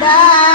Bye.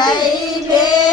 যাইবে